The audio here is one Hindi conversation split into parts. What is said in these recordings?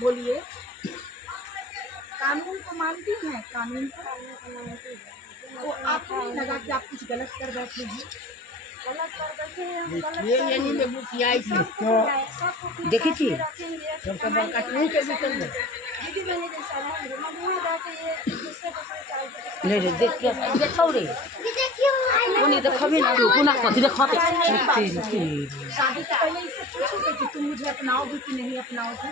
बोलिए, कानून को मानती हैं? कानून को तो आपको नहीं लगा कि आप कुछ गलत कर बैठे हैं? দেখেছি দেখাও রে उन्हें देखाबे ना कोना कथी देखाबे शादी से पहले इससे पूछोगे कि तुम मुझे अपनाओगी कि नहीं अपनाओगी?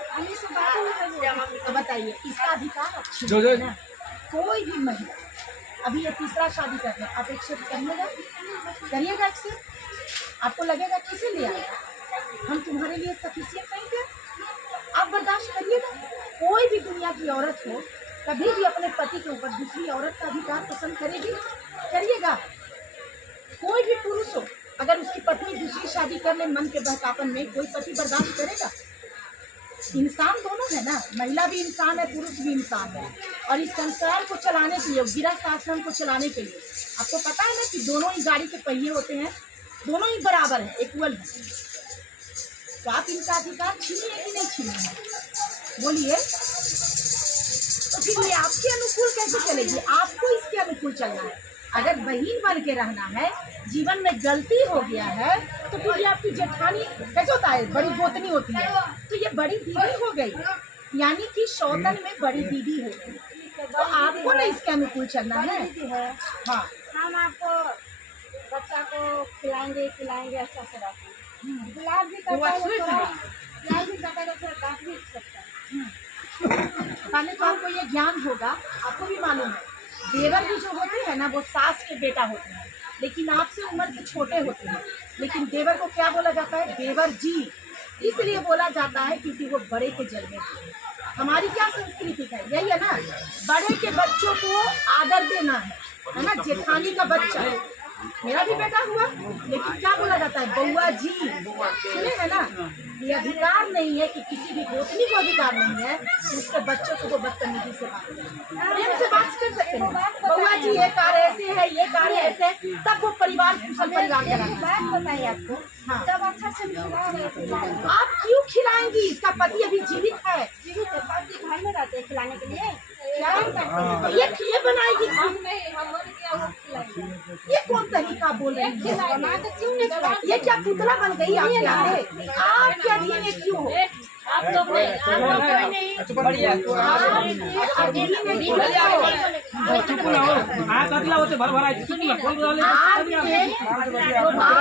तो बताइए, इसका अधिकार अच्छी है ना? कोई भी महिला अभी ये तीसरा शादी कर रहे हैं, आप एक्सेप्ट करिएगा एक्सेप्ट? आपको लगेगा किसे ले आएगा? हम तुम्हारे लिए सफिशिएंट नहीं थे? आप बर्दाश्त करिएगा। कोई भी दुनिया की औरत हो कभी भी अपने पति के ऊपर दूसरी औरत का अधिकार पसंद करेगी? करिएगा। कोई भी पुरुष हो अगर उसकी पत्नी दूसरी शादी कर ले मन के बहकापन में, कोई पति बर्दाश्त करेगा? इंसान दोनों है ना, महिला भी इंसान है, पुरुष भी इंसान है। और इस संसार को चलाने के लिए, गृहस्थ आश्रम को चलाने के लिए आपको पता है ना कि दोनों ही गाड़ी के पहिए होते हैं, दोनों ही बराबर है, इक्वल है। तो आप इनका अधिकार छीने कि नहीं छीने हैं? बोलिए। तो फिर ये आपके अनुकूल कैसे चलेगी? आपको इसके अनुकूल चलना है। अगर बहन बन के रहना है, जीवन में गलती हो गया है, तो फिर ये आपकी जेठानी कैसे होता है? बड़ी गोतनी होती है, तो ये बड़ी दीदी हो गई, यानी कि सौतन में बड़ी दीदी हो गई। तो आपको ना इसके अनुकूल चलना है। हाँ, हम आपको बच्चा को खिलाएंगे अच्छा से रखेंगे। गुलाब भी करता है, गुलाब भी करता है, तो काट भी सकता है। पहले तो आपको ये ज्ञान होगा, आपको भी मालूम है देवर भी जो होते हैं ना वो सास के बेटा होते हैं, लेकिन आपसे उम्र से छोटे होते हैं। लेकिन देवर को क्या बोला जाता है? देवर जी। इसलिए बोला जाता है क्योंकि वो बड़े के जन्मे थे। हमारी क्या संस्कृति है? यही है ना, बड़े के बच्चों को आदर देना है ना? जेठानी का बच्चा मेरा भी बेटा हुआ, लेकिन क्या बोला जाता है? बउआ जी। सुने है ना? ये अधिकार नहीं है कि किसी भी गोतनी को अधिकार नहीं है कि उसके बच्चों को वो बदतमीजी से बात करे। प्रेम से बात कर सकते हैं, बउआ जी ये कार्य ऐसे है, ये कार्य ऐसे, तब वो परिवार कुशल परिवार का बात बताइए आपको। हाँ, जब अच्छा से खिलाएंगे, आप क्यों खिलाएंगी? इसका पति अभी जीवित है, जीवित है, पति घर में रहते हैं खिलाने के लिए। क्या ये बनाएगी? ये कौन तरीका बोल रही है? ये क्या पुतला बन गई आपके आगे? आप क्या अधीन क्यों हो? आप लोग नहीं, आप लोग कोई नहीं।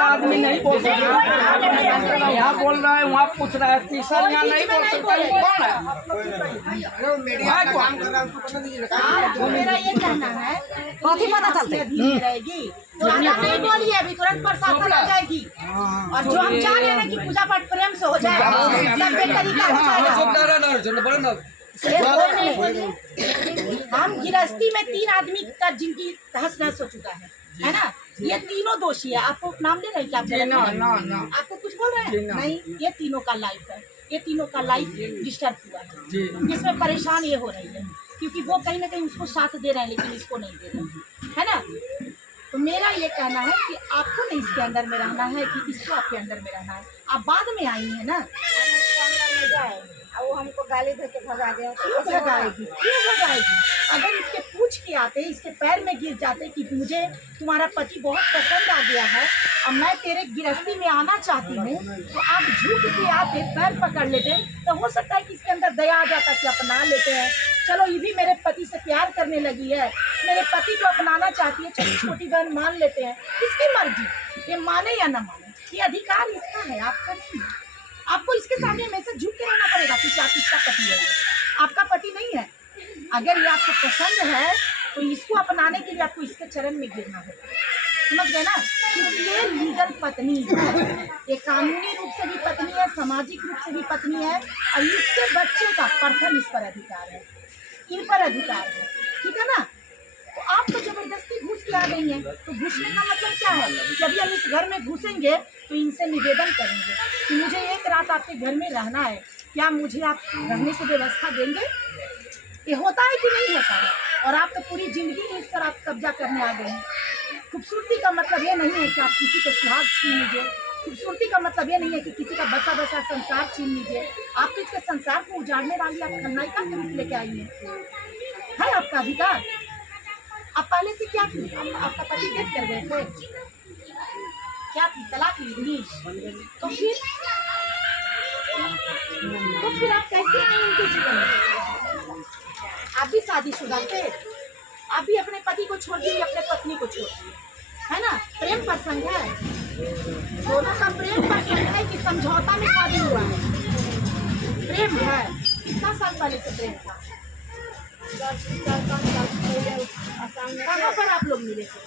आदमी नहीं बोल सकता, यहाँ बोल रहा है वहाँ पूछ रहा है, तीसरा यहाँ नहीं बोल सकता। कौन है? मेरा ये कहना है कॉफी पता चलते रहेगी तो नहीं बोलिए, अभी तुरंत प्रशासन आ जाएगी। और जो हम चाह रहे हैं ना कि पूजा पाठ प्रेम से हो जाए, सब तरीका हो जाएगा। हम गृहस्थी में 3 आदमी का जिनकी तहस नहस हो चुका है ना? ये तीनों दोषी है। आपको नाम दे रहे हैं क्या? आपको कुछ बोल रहे हैं? नहीं, ये तीनों का लाइफ है, ये तीनों का लाइफ डिस्टर्ब हुआ है, जिसमें परेशान ये हो रही है क्योंकि वो कहीं ना कहीं उसको साथ दे रहे हैं लेकिन इसको नहीं दे रहे है ना? तो मेरा ये कहना है कि आपको नहीं इसके अंदर में रहना है कि इसको आपके अंदर में रहना है। आप बाद में आई हैं ना, वो हमको गाली दे के भगा दिया। क्यों भगाएगी? क्यों भगाएगी? अगर इसके पूछ के आते, इसके पैर में गिर जाते कि मुझे तुम्हारा पति बहुत पसंद आ गया है और मैं तेरे गृहस्थी में आना चाहती हूँ, तो आप झुक के आते, पैर पकड़ लेते, तो हो सकता है कि इसके अंदर दया आ जाता कि अपना लेते हैं। चलो ये भी मेरे पति से प्यार करने लगी है, मेरे पति को अपनाना चाहती है, छोटी छोटी बहन मान लेते हैं। इसकी मर्जी, ये माने या ना माने, ये अधिकार इसका है, आपका नहीं है। आपको इसके सामने हमेशा झुक के रहना पड़ेगा क्योंकि आप इसका पति है, आपका पति नहीं है। अगर ये आपको पसंद है तो इसको अपनाने के लिए आपको इसके चरण में गिरना होगा, समझ गए ना? क्योंकि ये लीगल पत्नी है, ये कानूनी रूप से भी पत्नी है, सामाजिक रूप से भी पत्नी है, और इसके बच्चे का प्रथम इस पर अधिकार है, इन पर अधिकार है, ठीक है ना? तो आप तो जबरदस्ती घुस के आ गई हैं, तो घुसने का मतलब क्या है? जब हम इस घर में घुसेंगे तो इनसे निवेदन करेंगे कि मुझे एक रात आपके घर में रहना है, क्या मुझे आप रहने की व्यवस्था देंगे? ये होता है कि नहीं होता है? और आप तो पूरी जिंदगी में इस पर आप कब्जा करने आ गए हैं। खूबसूरती का मतलब ये नहीं है कि आप किसी को सुहाग छीन लीजिए, खूबसूरती का मतलब ये नहीं है कि किसी का बसा बसा संसार छीन लीजिए। आप तो इसके संसार को उजाड़ने वाली आप खलनायिका के रूप लेके आई है आपका अधिकार। आप पहले से क्या थी? आपका पति डेथ कर गए थे, क्या थी? तलाक ली? तो फिर आप कैसे आए उनके जीवन में? आप भी शादीशुदा थे, आप भी अपने पति को छोड़ दिए, अपने पत्नी को छोड़ दिए, है ना? प्रेम प्रसंग है, दोनों का प्रेम प्रसंग है कि समझौता में शादी हुआ है? प्रेम है। कितना साल पहले से प्रेम था? 4-5 साल पहले आसाम में कहाँ पर आप लोग मिले थे?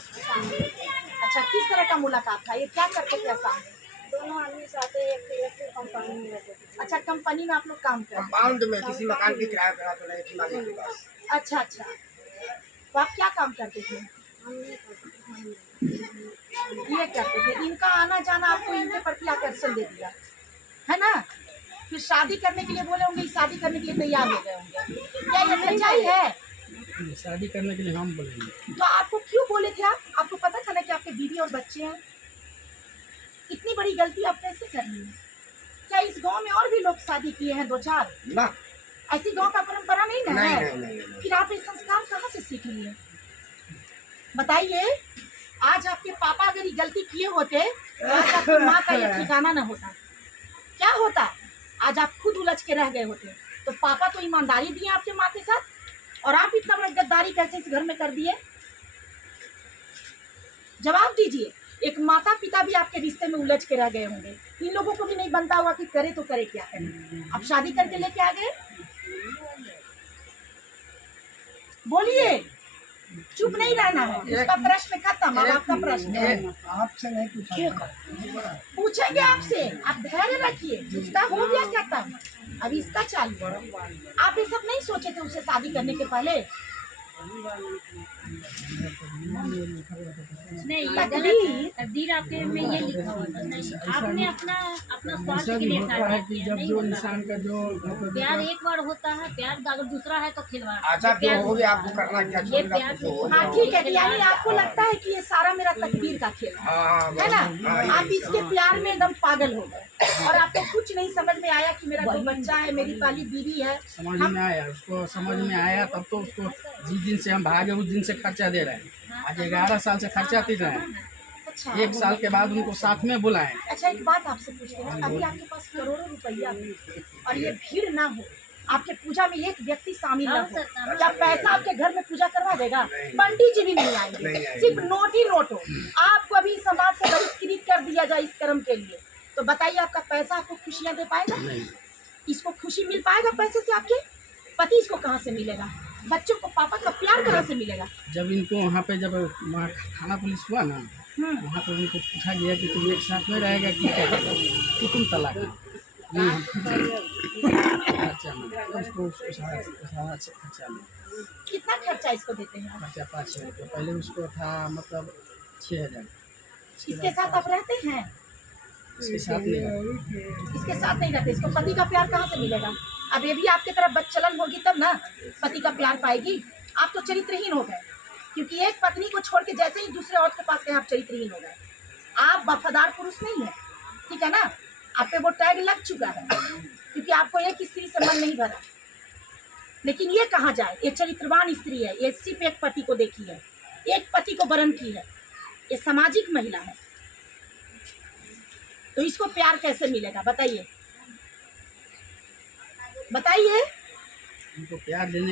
अच्छा, किस तरह का मुलाकात था? ये क्या करते थे आसाम में? दोनों आदमी साथ एक इलेक्ट्रिक कंपनी में रहते थे। अच्छा, कंपनी में आप लोग काम करते? कंपाउंड में किसी मकान की किराया करा तो नहीं थी मालिक के पास। अच्छा अच्छा, तो आप क्या काम करते थे? ये करते थे। इनका आना जाना आपको इनके प्रति आकर्षण दे दिया, है ना? फिर शादी करने के लिए बोले होंगे, शादी करने के लिए तैयार हो गए होंगे। क्या ये सच्चाई है? शादी करने के लिए हम बोलेंगे। तो आपको क्यों बोले थे? आपको पता था ना कि आपके बीवी और बच्चे हैं? इतनी बड़ी गलती आप कैसे कर ली? क्या इस गांव में और भी लोग शादी किए हैं 2-4? ना, ऐसी गांव का परंपरा नहीं ना है। नहीं। फिर आप ये संस्कार कहाँ से सीख लिए? बताइए। आज आपके पापा अगर ये गलती किए होते तो आज आपकी माँ का ये ठिकाना न होता। क्या होता? आज आप खुद उलझ के रह गए होते। तो पापा तो ईमानदारी दिए आपके माँ के साथ, और आप इतना बड़ा गद्दारी कैसे इस घर में कर दिए? जवाब दीजिए। एक माता पिता भी आपके रिश्ते में उलझ के रह गए होंगे। इन लोगों को भी नहीं बनता होगा कि करे तो करे क्या करे। अब शादी करके लेके आ गए। बोलिए, चुप नहीं रहना है। इसका प्रश्न खत्म। अब आपका प्रश्न है, आपसे नहीं पूछा, पूछेंगे आपसे। आप धैर्य रखिए, उसका हो गया क्या काम, अब इसका चालू। आप ये सब नहीं सोचे थे उसे शादी करने के पहले? नहीं, तकदीर आपके में ये लिखा हुआ था। नहीं, आपने अपना स्वार्थ के लिए शादी किया। जब जो इंसान का जो प्यार एक बार होता है, प्यार अगर दूसरा है तो खिलवाड़। अच्छा जो हो गया आपको करना क्या ये प्यार हाँ ठीक है, यानी आपको लगता है कि ये सारा मेरा तकदीर का खेल है ना? आप इसके प्यार में एकदम पागल हो गए और आपको कुछ नहीं समझ में आया कि मेरा कोई बच्चा है, मेरी पाली बीवी है। समझ में आया, उसको समझ में आया तब तो उसको जिस दिन से हम भागे उस दिन से खर्चा दे रहे हैं। आज 11 साल से खर्चा दे रहे हैं। अच्छा, 1 साल के बाद उनको साथ में बुलाएं। अच्छा एक बात आपसे पूछते हैं, अभी आपके पास करोड़ों रुपया है और ये भीड़ ना हो, आपके पूजा में एक व्यक्ति शामिल ना हो, क्या पैसा आपके घर में पूजा करवा देगा? पंडित जी भी नहीं आएंगे, सिर्फ नोट ही नोट हो। आपको अभी समाज से बहिष्कृत कर दिया जाए इस कर्म के लिए, तो बताइए आपका पैसा आपको खुशियाँ दे पाएगा? इसको खुशी मिल पाएगा पैसे से? आपके पति इसको कहाँ से मिलेगा? बच्चों को पापा का प्यार कहाँ से मिलेगा? जब इनको वहाँ पे जब वहाँ थाना पुलिस हुआ ना, वहाँ पे उनको पूछा गया कि तुम एक साथ में रहेगा कि क्या कि तुम तलाक नहीं, हम खर्चा में उसको खर्चा में कितना खर्चा इसको देते हैं? खर्चा 5,000 रुपये। पहले उसको था मतलब 6,000। इसके साथ आप रहते हैं? इसके साथ नहीं, इसके साथ नहीं रहते। इसको पति का प्यार कहाँ से मिलेगा? अब ये भी आपकी तरफ बदचलन होगी तब ना पति का प्यार पाएगी। आप तो चरित्रहीन हो गए, क्योंकि एक पत्नी को छोड़ के जैसे ही दूसरे औरत के पास गए आप चरित्रहीन हो गए। आप वफादार पुरुष नहीं है, ठीक है ना? आप पे वो टैग लग चुका है, क्योंकि आपको एक स्त्री से मन नहीं भरा। लेकिन ये कहाँ जाए, ये चरित्रवान स्त्री है, ये सिर्फ एक पति को देखी है, एक पति को वरण की है, ये सामाजिक महिला है। तो इसको प्यार कैसे मिलेगा? बताइए बताइए। उनको प्यार देने